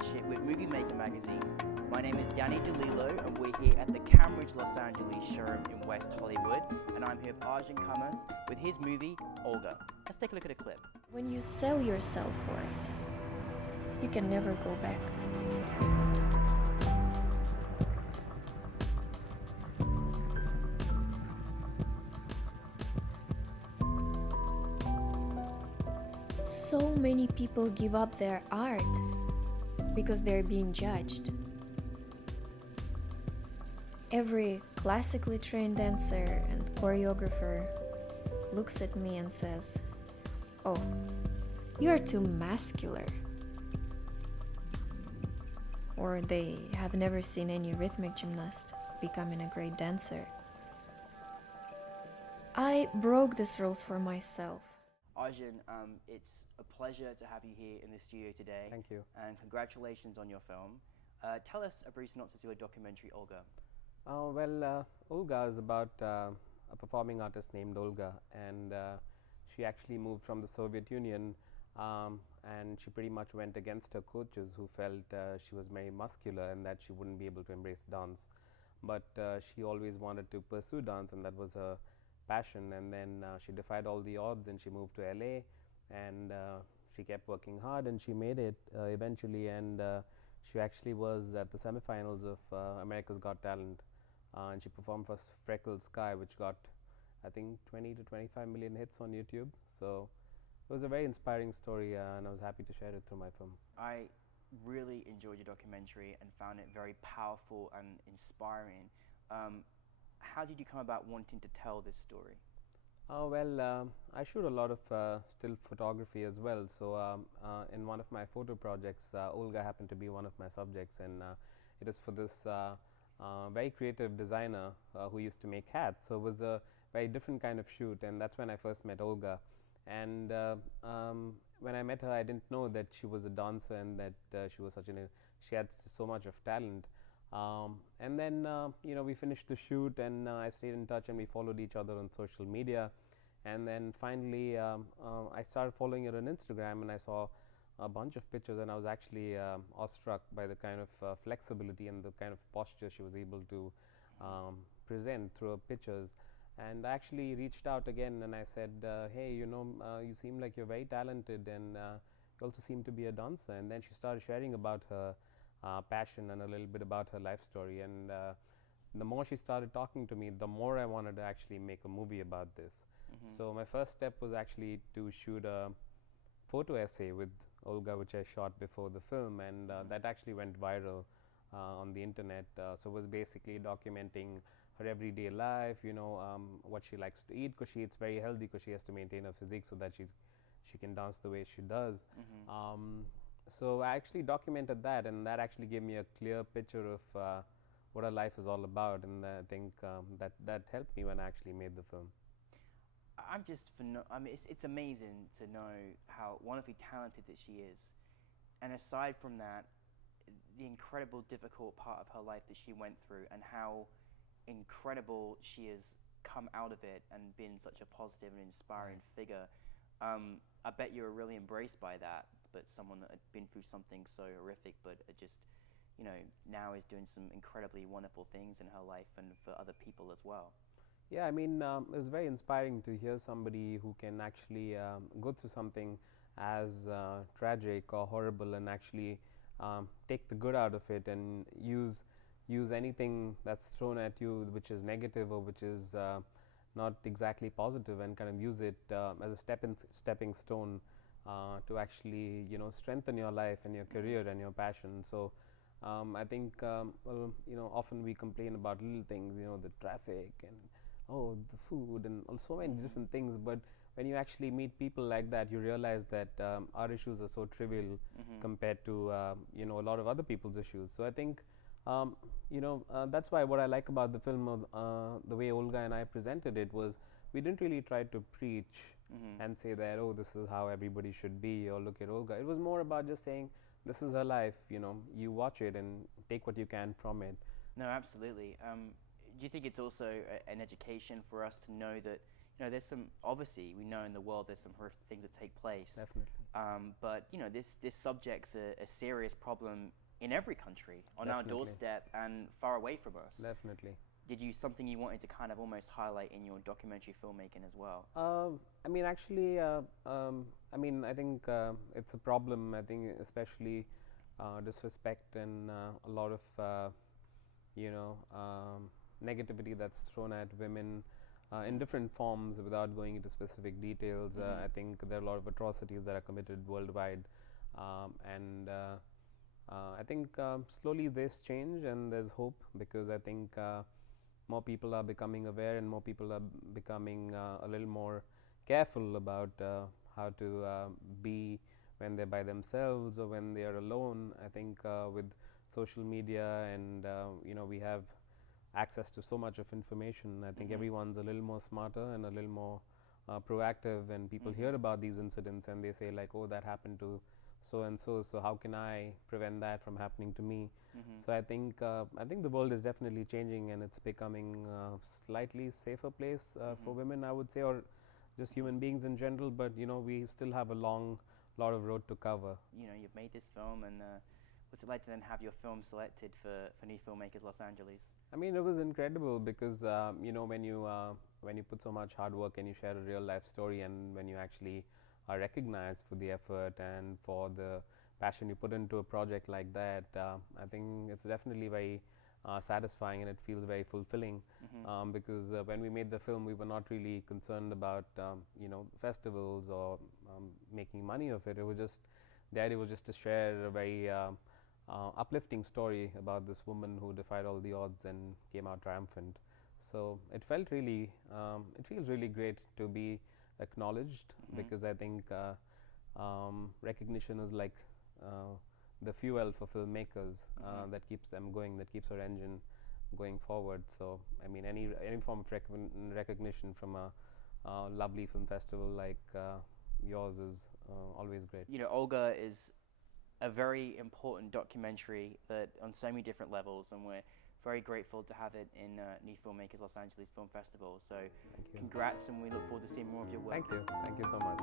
partnership with Movie Maker magazine. My name is Danny De Lillo, and we're here at the NFMLA Los Angeles showroom in West Hollywood, and I'm here with Arjun Kamath with his movie, Olga. Let's take a look at a clip. When you sell yourself for it, you can never go back. So many people give up their art because they're being judged. Every classically trained dancer and choreographer looks at me and says, "Oh, you are too muscular." Or they have never seen any rhythmic gymnast becoming a great dancer. I broke these rules for myself. Arjun, it's a pleasure to have you here in the studio today. Thank you. And congratulations on your film. Tell us a brief synopsis of your documentary, Olga. Olga is about a performing artist named Olga, and she actually moved from the Soviet Union, and she pretty much went against her coaches, who felt she was very muscular and that she wouldn't be able to embrace dance. But she always wanted to pursue dance, and that was her passion. And then she defied all the odds and she moved to LA, and she kept working hard and she made it eventually. And she actually was at the semifinals of America's Got Talent, and she performed for Freckled Sky, which got, I think, 20 to 25 million hits on YouTube. So it was a very inspiring story, and I was happy to share it through my film. I really enjoyed your documentary and found it very powerful and inspiring. How did you come about wanting to tell this story? I shoot a lot of still photography as well. So in one of my photo projects, Olga happened to be one of my subjects, and it is for this very creative designer who used to make hats. So it was a very different kind of shoot, and that's when I first met Olga. And when I met her, I didn't know that she was a dancer and that she had so much of talent. And then we finished the shoot, and I stayed in touch, and we followed each other on social media. And then finally I started following her on Instagram, and I saw a bunch of pictures, and I was actually awestruck by the kind of flexibility and the kind of posture she was able to present through her pictures. And I actually reached out again, and I said, hey, you seem like you're very talented, and you also seem to be a dancer. And then she started sharing about her passion and a little bit about her life story. And the more she started talking to me, the more I wanted to actually make a movie about this. Mm-hmm. So my first step was actually to shoot a photo essay with Olga, which I shot before the film, and that actually went viral on the internet. So it was basically documenting her everyday life, what she likes to eat, because she eats very healthy, because she has to maintain her physique so that she can dance the way she does. Mm-hmm. So I actually documented that, and that actually gave me a clear picture of what her life is all about, and I think that helped me when I actually made the film. It's amazing to know how wonderfully talented that she is, and aside from that, the incredible difficult part of her life that she went through, and how incredible she has come out of it and been such a positive and inspiring figure. I bet you were really embraced by that, but someone that had been through something so horrific, but just, now is doing some incredibly wonderful things in her life and for other people as well. Yeah, it was very inspiring to hear somebody who can actually go through something as tragic or horrible and actually take the good out of it and use anything that's thrown at you which is negative or which is not exactly positive, and kind of use it as a stepping stone to actually strengthen your life and your career and your passion. So I think often we complain about little things, the traffic and the food and so many different things, but when you actually meet people like that, you realize that our issues are so trivial compared to a lot of other people's issues. So I think that's why what I like about the film, the way Olga and I presented it, was we didn't really try to preach and say that, this is how everybody should be, or look at Olga. It was more about just saying, this is her life, you watch it and take what you can from it. No, absolutely. Do you think it's also an education for us to know that you know, there's some, obviously we know in the world there's some horrific things that take place. Definitely. But you know, this subject's a serious problem in every country, on Definitely. our doorstep and far away from us. Definitely. Did you, something you wanted to kind of almost highlight in your documentary filmmaking as well? I mean, actually, I mean, I think it's a problem. I think especially disrespect and a lot of, you know, negativity that's thrown at women in different forms without going into specific details. I think there are a lot of atrocities that are committed worldwide, and I think slowly this change and there's hope, because I think more people are becoming aware and more people are becoming a little more careful about how to be when they're by themselves or when they are alone. I think with social media and you know, we have access to so much of information. I think everyone's a little more smarter and a little more proactive, and people hear about these incidents and they say like, oh, that happened to so and so, so how can I prevent that from happening to me? So I think the world is definitely changing, and it's becoming a slightly safer place for women, I would say, or just human beings in general. But you know, we still have a lot of road to cover. You know, you've made this film, and what's it like to then have your film selected for NewFilmmakers Los Angeles? I mean, it was incredible because you know, when you put so much hard work and you share a real life story, and when you actually are recognized for the effort and for the passion you put into a project like that, I think it's definitely very satisfying, and it feels very fulfilling. Because when we made the film, we were not really concerned about you know, festivals or making money of it. It was just, the idea was just to share a very uplifting story about this woman who defied all the odds and came out triumphant. So it felt really, it feels really great to be acknowledged, because I think recognition is like the fuel for filmmakers that keeps them going, that keeps our engine going forward. So I mean, any form of recognition from a lovely film festival like yours is always great. You know, Olga is a very important documentary that on so many different levels, and we're very grateful to have it in NewFilmmakers Los Angeles Film Festival. So congrats, and we look forward to seeing more of your work. Thank you so much.